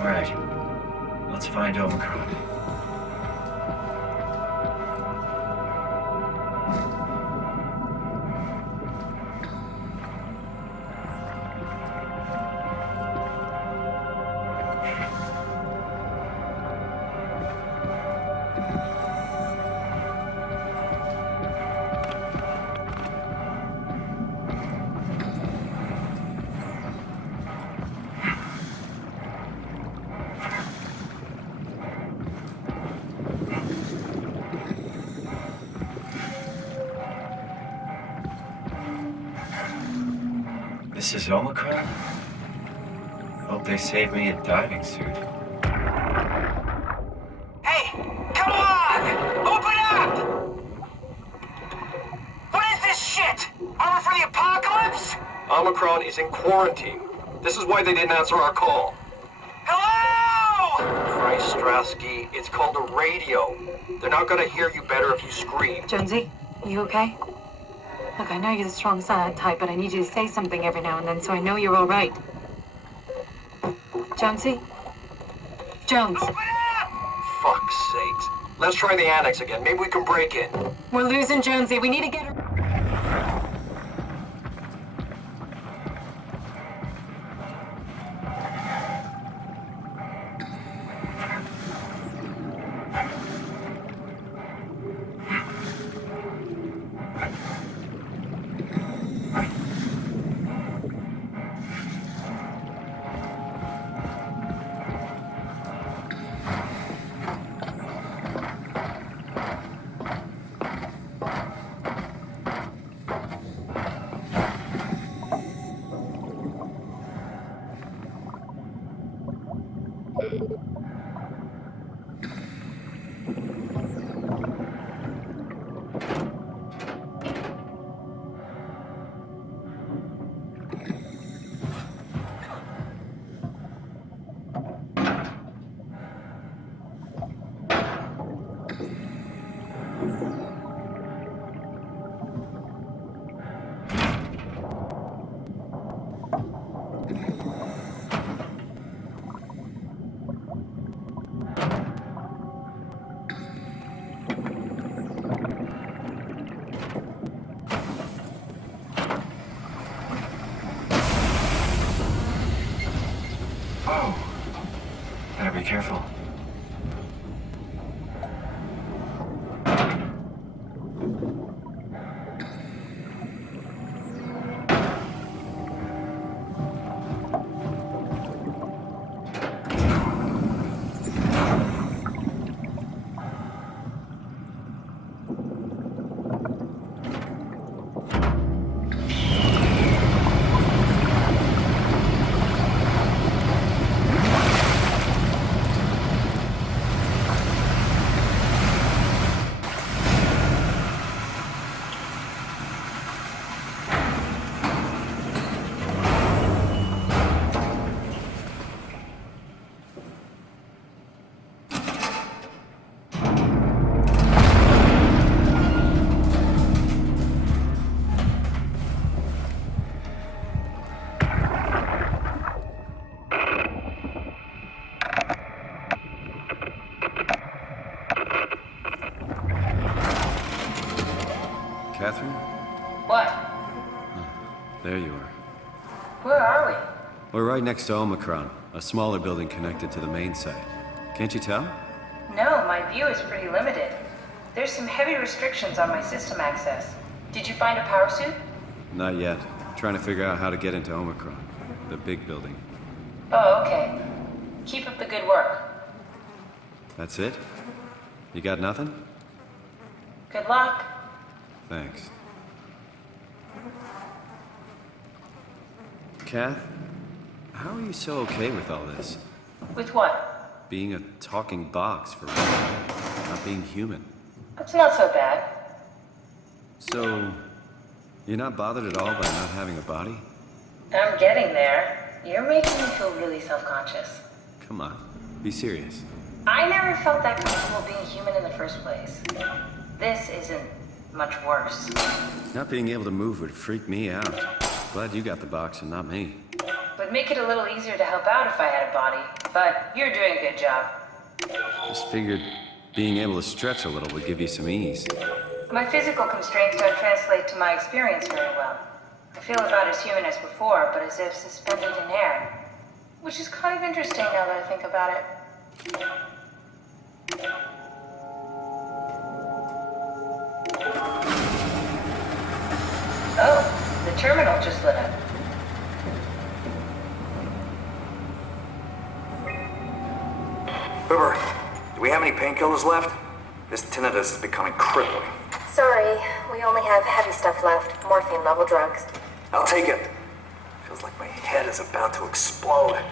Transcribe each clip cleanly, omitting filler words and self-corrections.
Alright, let's find Omicron. This is Omicron? Hope they save me a diving suit. Hey, come on! Open up! What is this shit? Armor for the apocalypse? Omicron is in quarantine. This is why they didn't answer our call. Hello! Christ, Strasky, it's called a radio. They're not gonna hear you better if you scream. Jonesy, you okay? Look, I know you're the strong silent type, but I need you to say something every now and then so I know you're all right. Jonesy? Jones, Open up! Fuck's sakes. Let's try the annex again. Maybe we can break in. we're losing Jonesy. We need to get her... Whoa! Better be careful. Catherine? What? There you are. Where are we? We're right next to Omicron, a smaller building connected to the main site. Can't you tell? No, my view is pretty limited. There's some heavy restrictions on my system access. Did you find a power suit? Not yet. Trying to figure out how to get into Omicron, the big building. Oh, okay. Keep up the good work. That's it? You got nothing? Good luck. Thanks. Kath, how are you so okay with all this? With what? Being a talking box for real, not being human. It's not so bad. So, you're not bothered at all by not having a body? I'm getting there. You're making me feel really self-conscious. Come on, be serious. I never felt that comfortable being human in the first place. This isn't much worse. Not being able to move would freak me out. Glad you got the box and not me. Would make it a little easier to help out if I had a body, but you're doing a good job. Just figured being able to stretch a little would give you some ease. My physical constraints don't translate to my experience very well. I feel about as human as before, but as if suspended in air. Which is kind of interesting now that I think about it. Oh, the terminal just lit up. Uber, do we have any painkillers left? This tinnitus is becoming crippling. Sorry, we only have heavy stuff left. Morphine level drugs. I'll take it. Feels like my head is about to explode.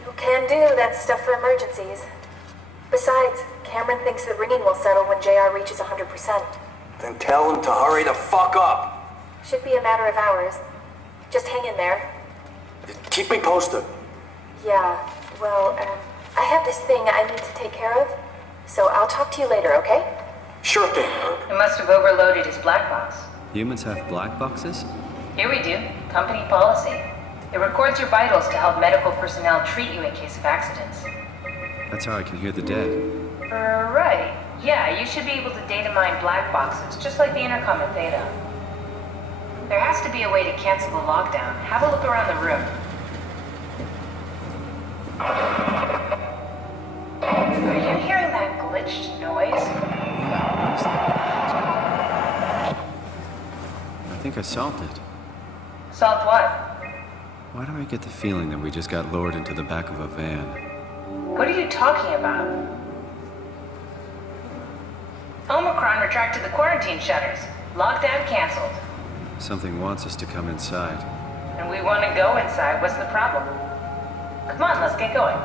You can do that stuff for emergencies. Besides, Cameron thinks the ringing will settle when JR reaches 100%. Then tell him to hurry the fuck up. Should be a matter of hours. Just hang in there. Keep me posted. Yeah, well, I have this thing I need to take care of, so I'll talk to you later, okay? Sure thing, Herb. It must have overloaded his black box. Humans have black boxes? Here we do. Company policy. It records your vitals to help medical personnel treat you in case of accidents. That's how I can hear the dead. Right. Yeah, you should be able to data mine black boxes, just like the intercom at Theta. There has to be a way to cancel the lockdown. Have a look around the room. Are you hearing that glitched noise? What is that? I think I solved it. Solved what? Why do I get the feeling that we just got lowered into the back of a van? What are you talking about? Omicron retracted the quarantine shutters. Lockdown canceled. Something wants us to come inside. And we want to go inside. What's the problem? Come on, let's get going.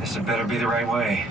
This had better be the right way.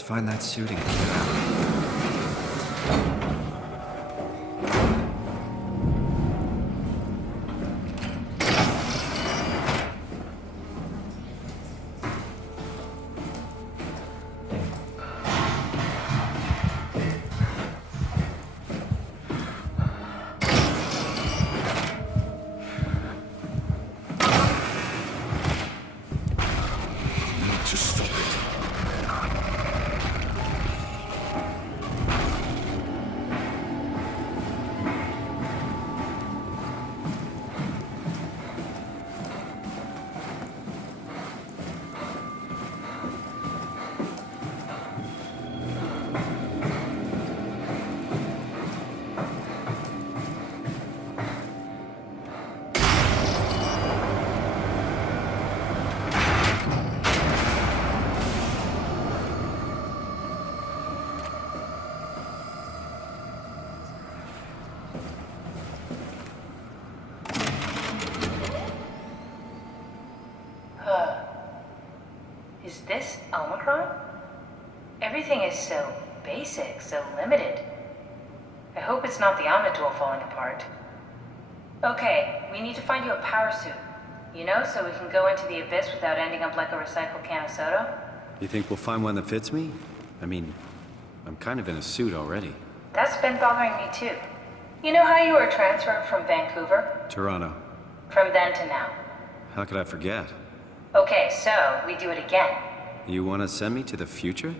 Let's find that suit and get out. Is this Omicron? Everything is so basic, so limited. I hope it's not the Omnitool falling apart. Okay, we need to find you a power suit. You know, so we can go into the abyss without ending up like a recycled can of soda. You think we'll find one that fits me? I mean, I'm kind of in a suit already. That's been bothering me too. You know how you were transferred from Vancouver? Toronto. From then to now. How could I forget? Okay, so we do it again. You want to send me to the future?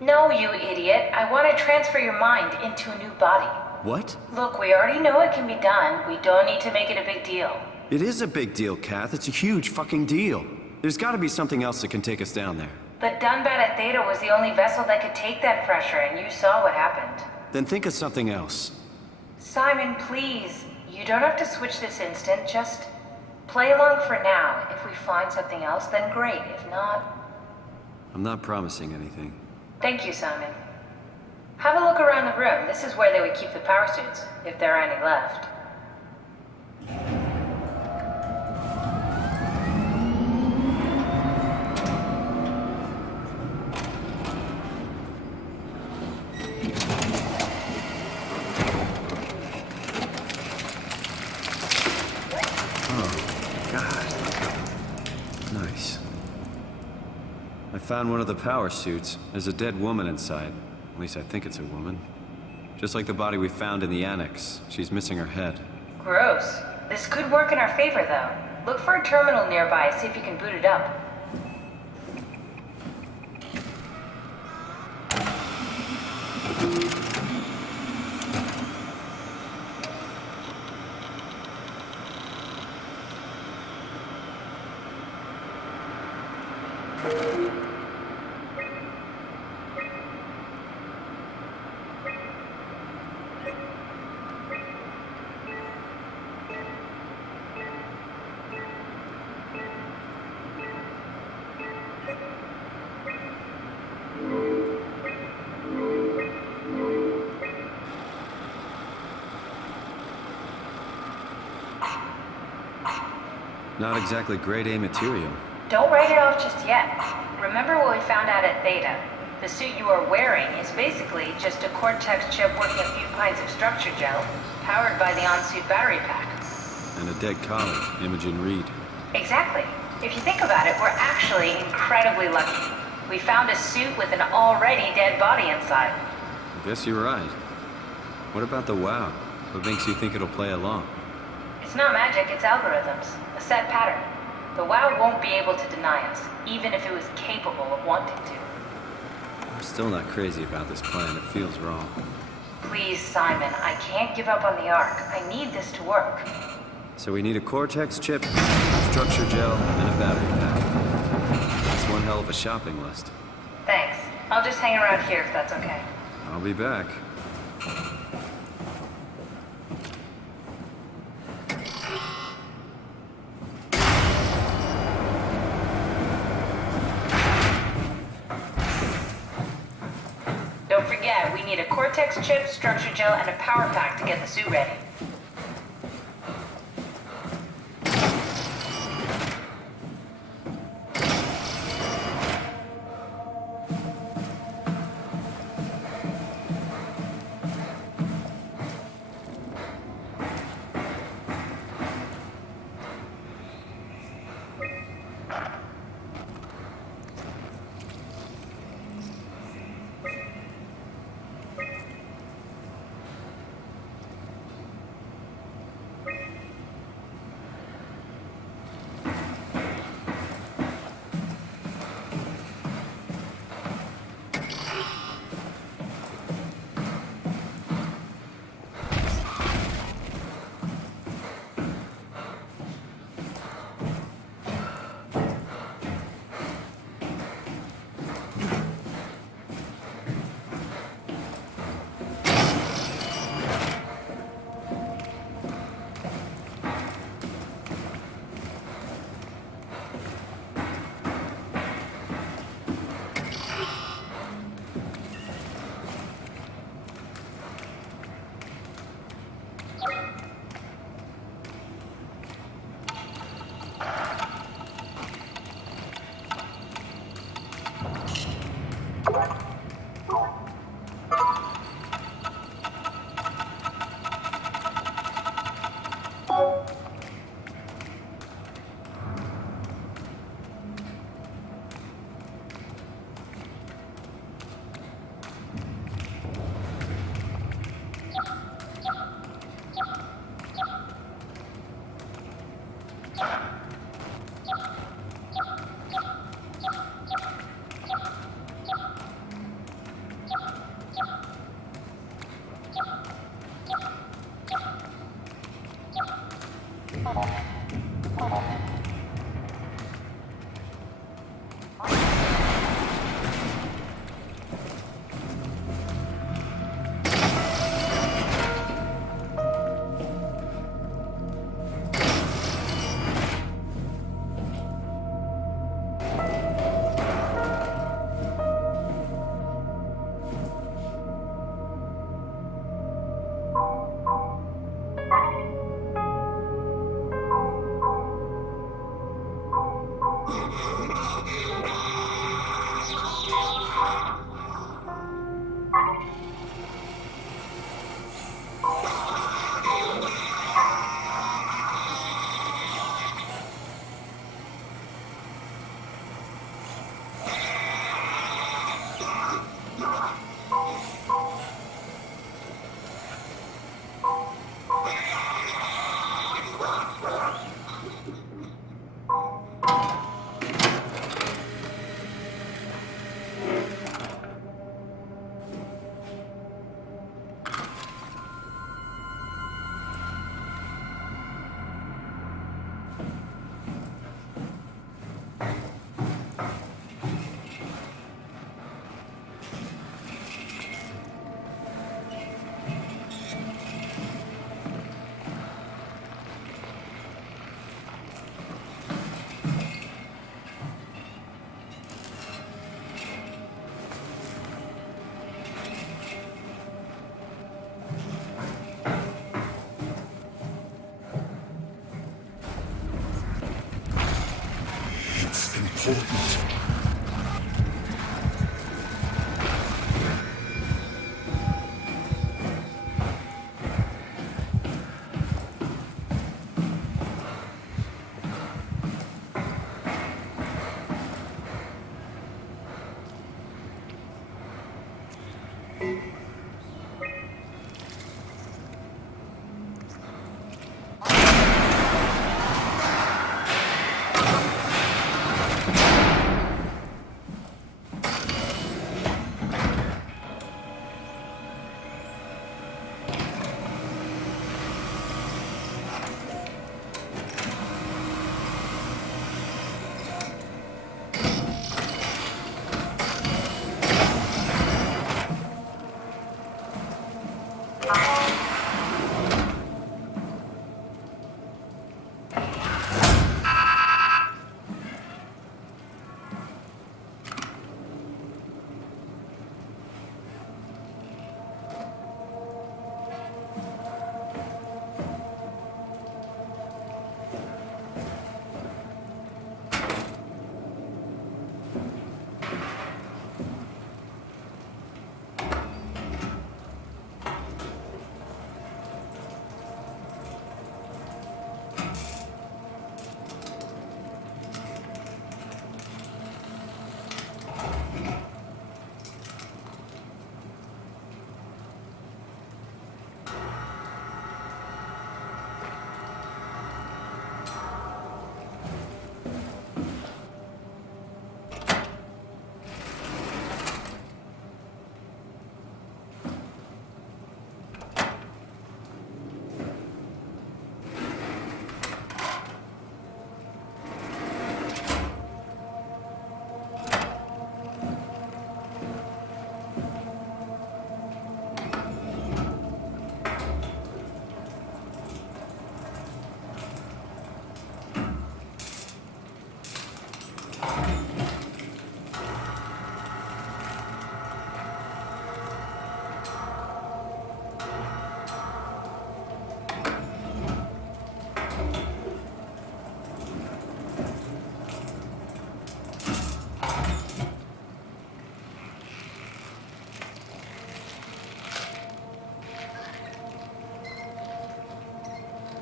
No, you idiot. I want to transfer your mind into a new body. What? Look, we already know it can be done. We don't need to make it a big deal. It is a big deal, Kath. It's a huge fucking deal. There's got to be something else that can take us down there. But Dunbat at Theta was the only vessel that could take that pressure, and you saw what happened. Then think of something else. Simon, please. You don't have to switch this instant. Just play along for now. If we find something else, then great. If not... I'm not promising anything. Thank you, Simon. Have a look around the room. This is where they would keep the power suits, if there are any left. I found one of the power suits. There's a dead woman inside. At least I think it's a woman. Just like the body we found in the annex. She's missing her head. Gross. This could work in our favor, though. Look for a terminal nearby, see if you can boot it up. Not exactly grade A material. Don't write it off just yet. Remember what we found out at Theta? The suit you are wearing is basically just a Cortex chip working a few pints of structure gel, powered by the on-suit battery pack. And a dead colleague, Imogen Reed. Exactly. If you think about it, we're actually incredibly lucky. We found a suit with an already dead body inside. I guess you're right. What about the WoW? What makes you think it'll play along? It's not magic, it's algorithms. A set pattern. The WoW won't be able to deny us, even if it was capable of wanting to. I'm still not crazy about this plan. It feels wrong. Please, Simon, I can't give up on the Ark. I need this to work. So we need a Cortex chip, structure gel, and a battery pack. That's one hell of a shopping list. Thanks. I'll just hang around here if that's okay. I'll be back. Don't forget, we need a Cortex chip, structure gel, and a power pack to get the suit ready.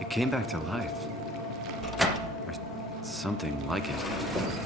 It came back to life. Or something like it.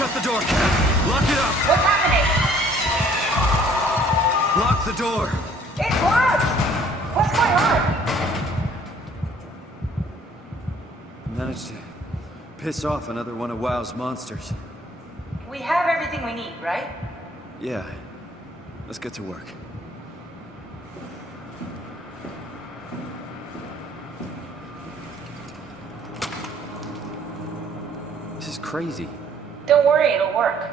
Shut the door, Cat. Lock it up. What's happening? Lock the door. It's locked! What's going on? I managed to piss off another one of WoW's monsters. We have everything we need, right? Yeah. Let's get to work. This is crazy. Don't worry, it'll work.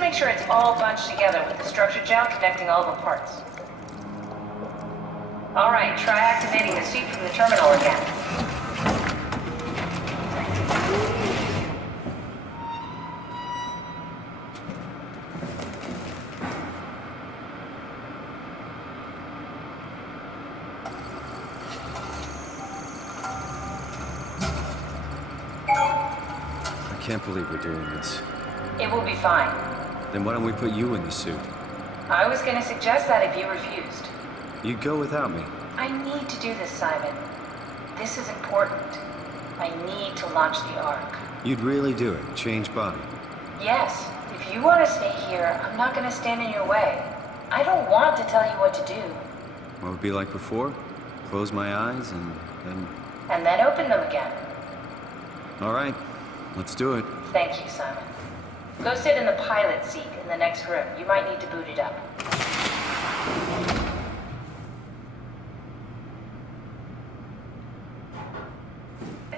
Make sure it's all bunched together with the structure gel connecting all the parts. Alright, try activating the suit from the terminal again. I can't believe we're doing this. It will be fine. Then why don't we put you in the suit? I was gonna suggest that if you refused. You'd go without me. I need to do this, Simon. This is important. I need to launch the Ark. You'd really do it? Change body? Yes, if you want to stay here, I'm not gonna stand in your way. I don't want to tell you what to do. What would it be like before? Close my eyes and then... And then open them again. All right, let's do it. Thank you, Simon. Go sit in the pilot seat in the next room. You might need to boot it up.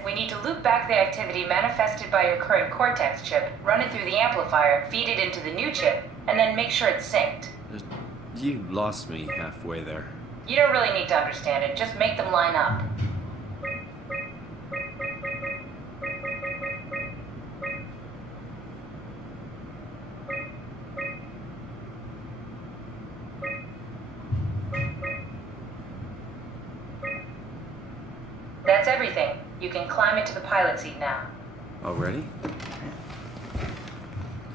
We need to loop back the activity manifested by your current Cortex chip, run it through the amplifier, feed it into the new chip, and then make sure it's synced. You lost me halfway there. You don't really need to understand it, just make them line up. That's everything. You can climb into the pilot seat now. Already?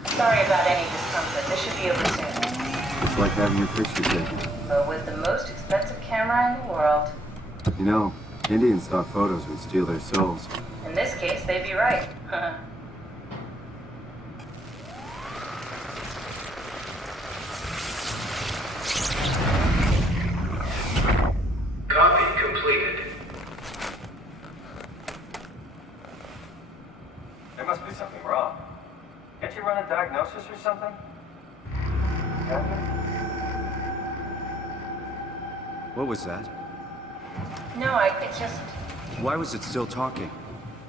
Sorry about any discomfort. This should be over soon. It's like having your picture taken. But with the most expensive camera in the world. You know, Indian stock photos would steal their souls. In this case, they'd be right. Copy completed. There must be something wrong. Can't you run a diagnosis or something? What was that? No, it's just... Why was it still talking?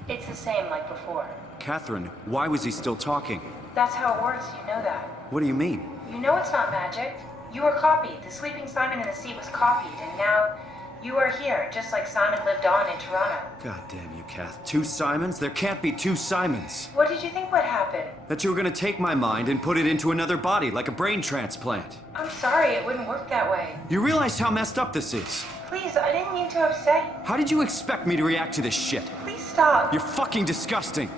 It's the same like before. Catherine, why was he still talking? That's how it works, you know that. What do you mean? You know it's not magic. You were copied. The sleeping Simon in the seat was copied, and now you are here, just like Simon lived on in Toronto. God damn you, Kath. 2 Simons? There can't be 2 Simons. What did you think would happen? That you were gonna take my mind and put it into another body, like a brain transplant. I'm sorry, it wouldn't work that way. You realize how messed up this is? Please, I didn't mean to upset you. How did you expect me to react to this shit? Please stop. You're fucking disgusting.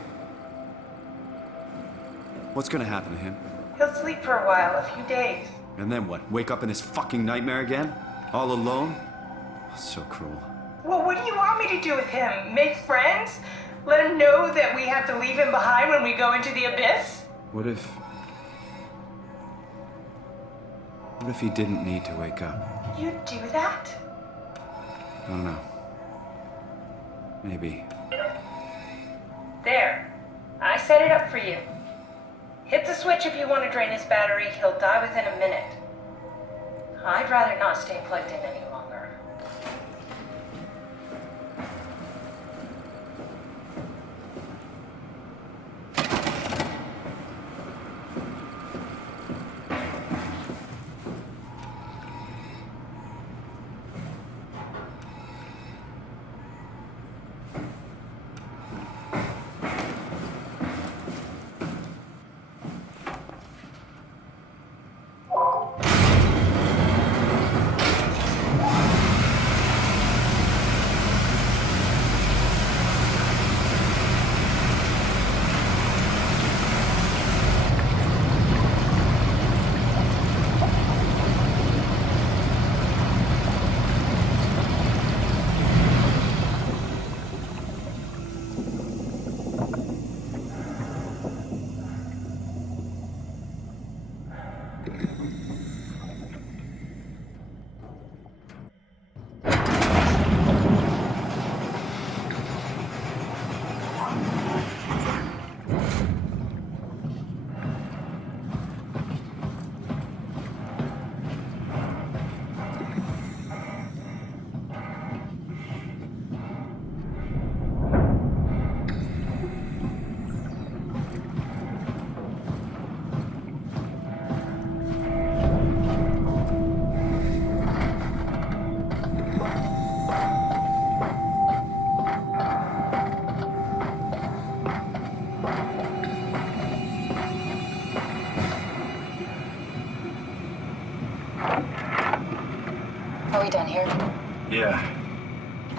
What's gonna happen to him? He'll sleep for a while, a few days. And then what? Wake up in this fucking nightmare again? All alone? So cruel. Well, what do you want me to do with him? Make friends? Let him know that we have to leave him behind when we go into the abyss? What if he didn't need to wake up? You'd do that? I don't know. Maybe. There. I set it up for you. Hit the switch if you want to drain his battery. He'll die within a minute. I'd rather not stay plugged in any longer.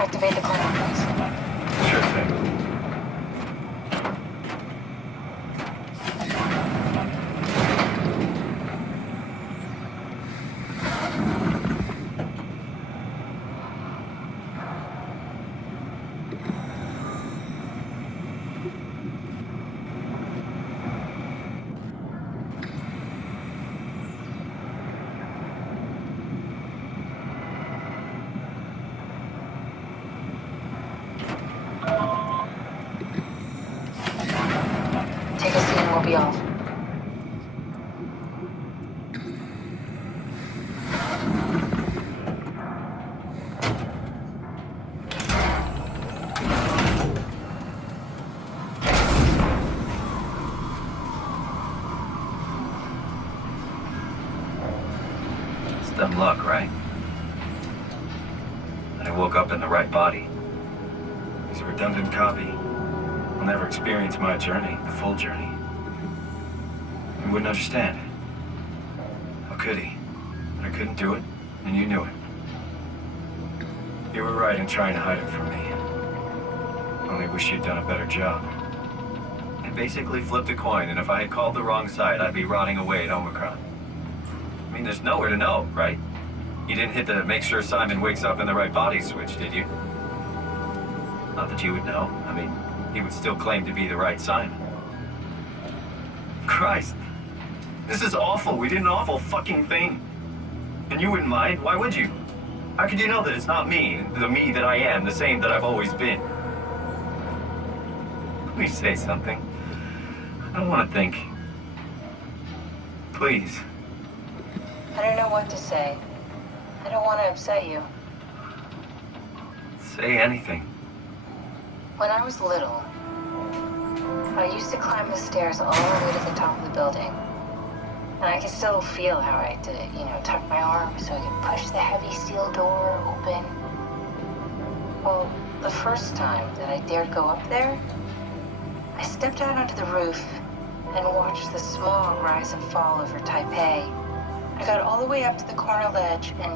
Activate the cloud, please. Sure thing. Take a seat and we'll be off. It's dumb luck, right? And I woke up in the right body. He's a redundant copy. He'll never experience my journey, the full journey. He wouldn't understand. How could he? I couldn't do it, and you knew it. You were right in trying to hide it from me. Only wish you'd done a better job. I basically flipped a coin, and if I had called the wrong side, I'd be rotting away at Omicron. I mean, there's nowhere to know, right? You didn't hit the make sure Simon wakes up in the right body switch, did you? Not that you would know. I mean, he would still claim to be the right Simon. Christ. This is awful. We did an awful fucking thing. And you wouldn't mind? Why would you? How could you know that it's not me, the me that I am, the same that I've always been? Please say something. I don't want to think. Please. I don't know what to say. I don't want to upset you. Say anything. When I was little, I used to climb the stairs all the way to the top of the building. And I can still feel how I did it, tuck my arm so I could push the heavy steel door open. Well, the first time that I dared go up there, I stepped out onto the roof and watched the smog rise and fall over Taipei. I got all the way up to the corner ledge and,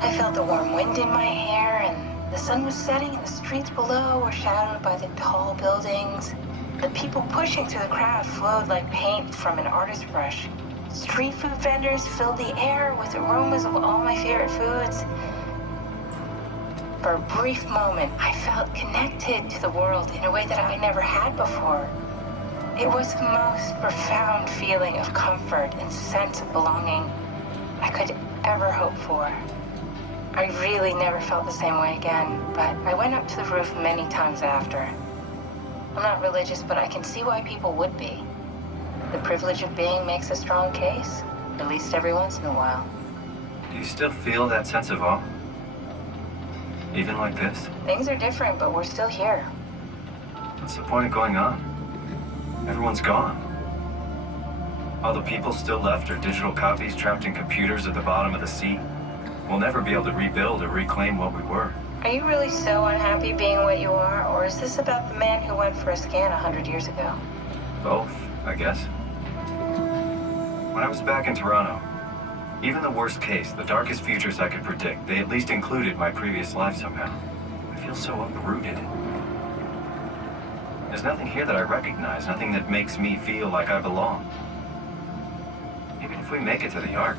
I felt the warm wind in my hair and the sun was setting and the streets below were shadowed by the tall buildings. The people pushing through the crowd flowed like paint from an artist's brush. Street food vendors filled the air with aromas of all my favorite foods. For a brief moment, I felt connected to the world in a way that I never had before. It was the most profound feeling of comfort and sense of belonging I could ever hope for. I really never felt the same way again, but I went up to the roof many times after. I'm not religious, but I can see why people would be. The privilege of being makes a strong case, at least every once in a while. Do you still feel that sense of awe? Even like this? Things are different, but we're still here. What's the point of going on? Everyone's gone. All the people still left are digital copies trapped in computers at the bottom of the sea. We'll never be able to rebuild or reclaim what we were. Are you really so unhappy being what you are, or is this about the man who went for a scan 100 years ago? Both, I guess. When I was back in Toronto, even the worst case, the darkest futures I could predict, they at least included my previous life somehow. I feel so uprooted. There's nothing here that I recognize, nothing that makes me feel like I belong. Even if we make it to the Ark,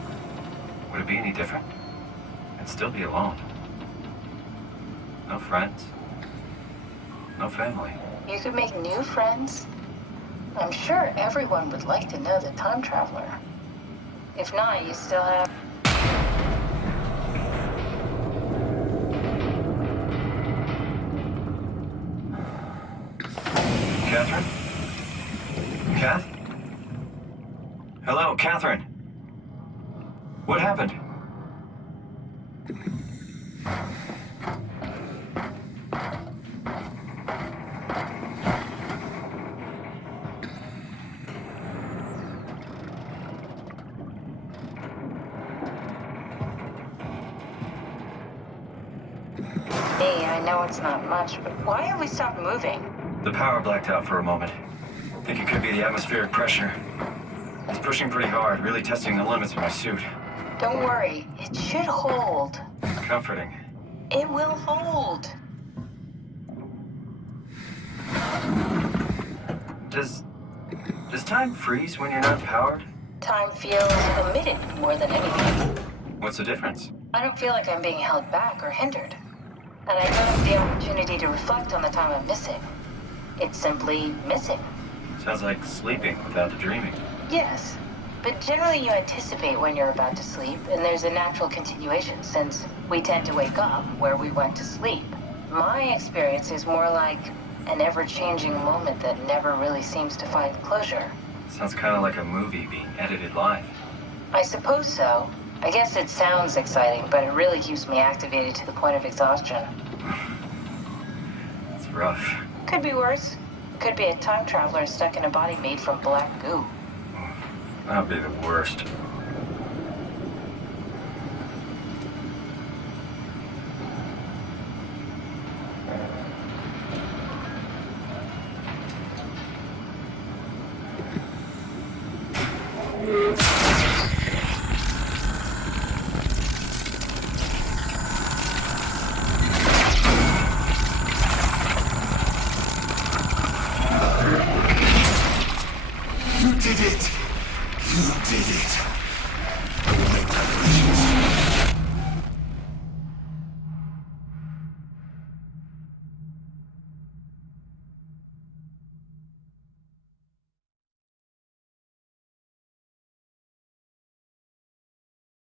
would it be any different? I'd still be alone. No friends. No family. You could make new friends. I'm sure everyone would like to know the time traveler. If not, you still have... Catherine? Kath? Hello, Catherine. What happened? Hey, I know it's not much, but why have we stopped moving? The power blacked out for a moment. I think it could be the atmospheric pressure. It's pushing pretty hard, really testing the limits of my suit. Don't worry, it should hold. Comforting. It will hold. Does time freeze when you're not powered? Time feels omitted more than anything. What's the difference? I don't feel like I'm being held back or hindered. And I don't have the opportunity to reflect on the time I'm missing. It's simply missing. Sounds like sleeping without the dreaming. Yes, but generally you anticipate when you're about to sleep, and there's a natural continuation since we tend to wake up where we went to sleep. My experience is more like an ever-changing moment that never really seems to find closure. Sounds kind of like a movie being edited live. I suppose so. I guess it sounds exciting, but it really keeps me activated to the point of exhaustion. It's rough. Could be worse. Could be a time traveler stuck in a body made from black goo. That'd be the worst. You did it! You did it!